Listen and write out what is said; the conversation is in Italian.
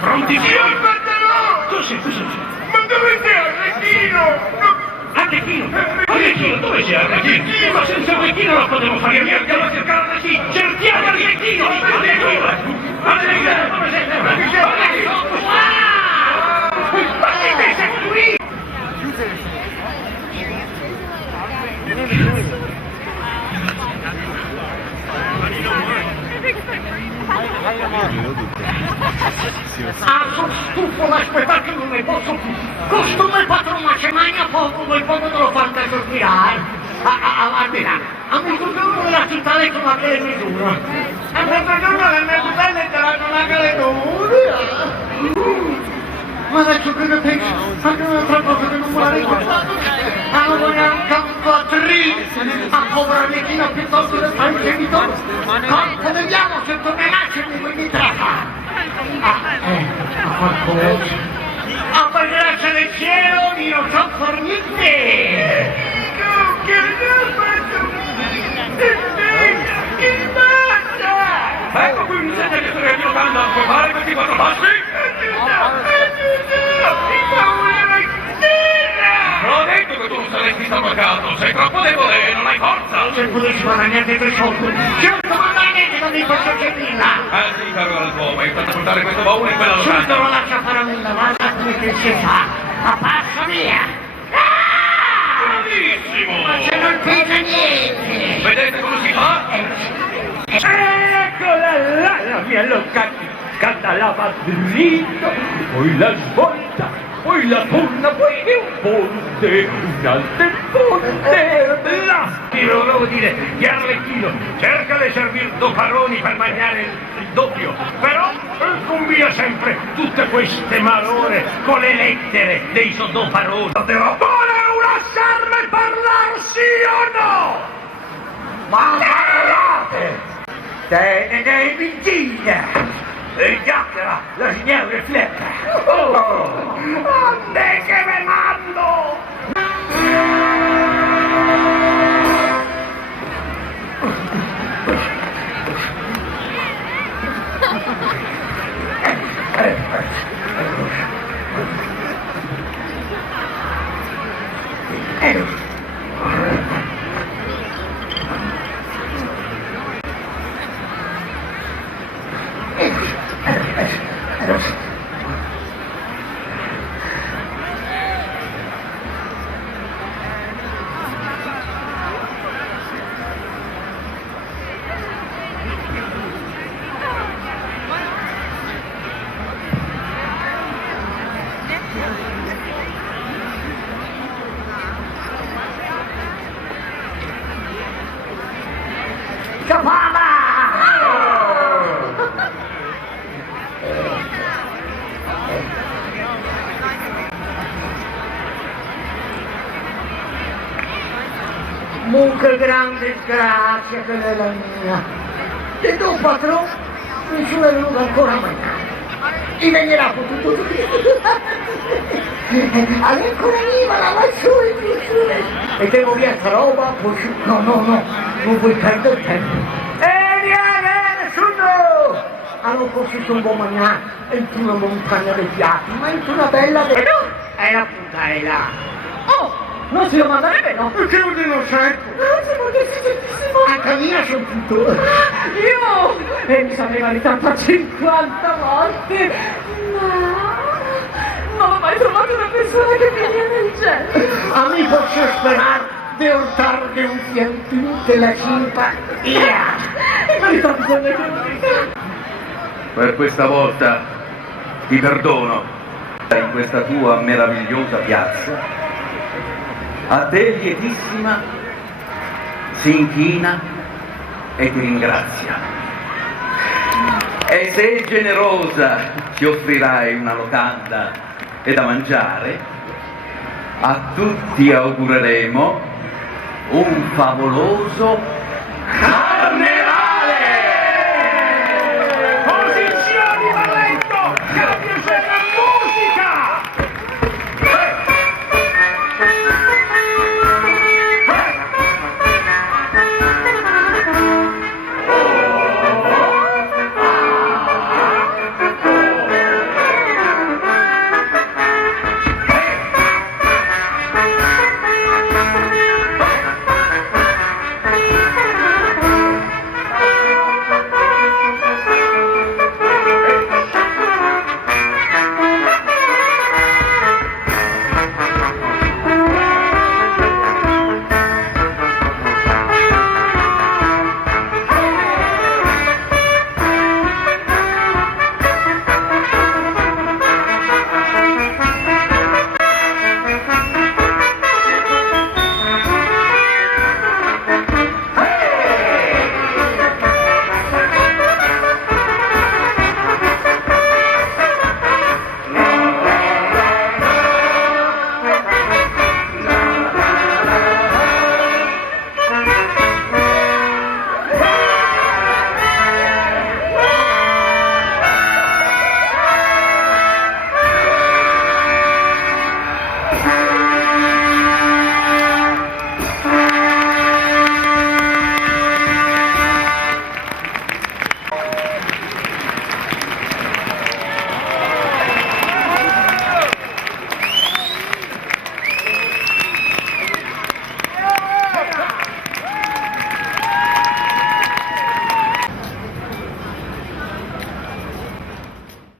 Pronti? Io aspetta no! Tu sei? Ma dove sei, Arlecchino? Arlecchino, dove c'è Arlecchino? Ma senza Arlecchino non potremo fare niente. Andiamo a cercare Arlecchino. Cerchiamo Arlecchino! Arlecchino! Dove sei? Arlecchino! Ma che sei qui? Sono stufo di aspettare che non ne posso più. Costume padrona se mangia poco, quel poco te lo fanno sospirare. Guarda, a mezzogiorno della città le sono anche le misure. A mezzogiorno le mie belle te l'hanno anche le misure. Ma adesso che ne pensi? Anche un'altra cosa che non me la ricordato. Allora un campo a tri, a povera Arlecchino piuttosto del fare il genitore. Campo, vediamo se tornerà, mi vuoi mitrare. A qualcosa. A per grazia del cielo, io non so far niente. Che ne faccio? Che basta! Ecco qui mi sente che sto aiutando a formare questi quattro passi? Ho detto che tu non saresti salvato, sei troppo debole e non hai forza! Se potessi guadagnare dei soldi, se non domandare niente non mi posso servirla! Sì, caro l'uomo, hai fatto portare questo baule in quella Subito locanda! lo lascia fare a nulla, guarda come che si fa! Ma passa via! Bravissimo! Ma se non pesa niente! Vedete come si fa? Eccola là, la mia locanda la madrina, poi la svolta, poi la torna, poi è un ponte, un altro ponte, là! Ti volevo dire che Arlecchino cerca di servir doparoni per mangiare il doppio, però combina sempre tutte queste malore con le lettere dei soddoparoni. Vuole lasciarmi parlare sì o no? Ma parlate! Dei vigilia! E chiacchiera, la signora riflette. Onde che me mando! Capala! Munque grande grazia che è la mia. E tu, patrone, mi sono venuto ancora a mangiare. E venirà potuto ancora viva la vassura e devo via sta roba, poi no, non vuoi perdere tempo. Viene, nessuno! Allora forse sono buon mangiare entro una montagna dei piatti, ma entro una bella no! E la punta è là. Oh! Non si lo manderebbe, no? Perché non lo sento? Siamo deficientissimo! Anche mia sono tutto! Io! E mi sapeva ritanta 50 volte! Ma non ho mai trovato una persona che mi viene del genere! A me posso sperare di urtarvi un fiantino della simpatia! Ma mi sta bisogno che lo dica! Per questa volta ti perdono. In questa tua meravigliosa piazza, a te lietissima si inchina e ti ringrazia. E se generosa ci offrirai una locanda e da mangiare, a tutti augureremo un favoloso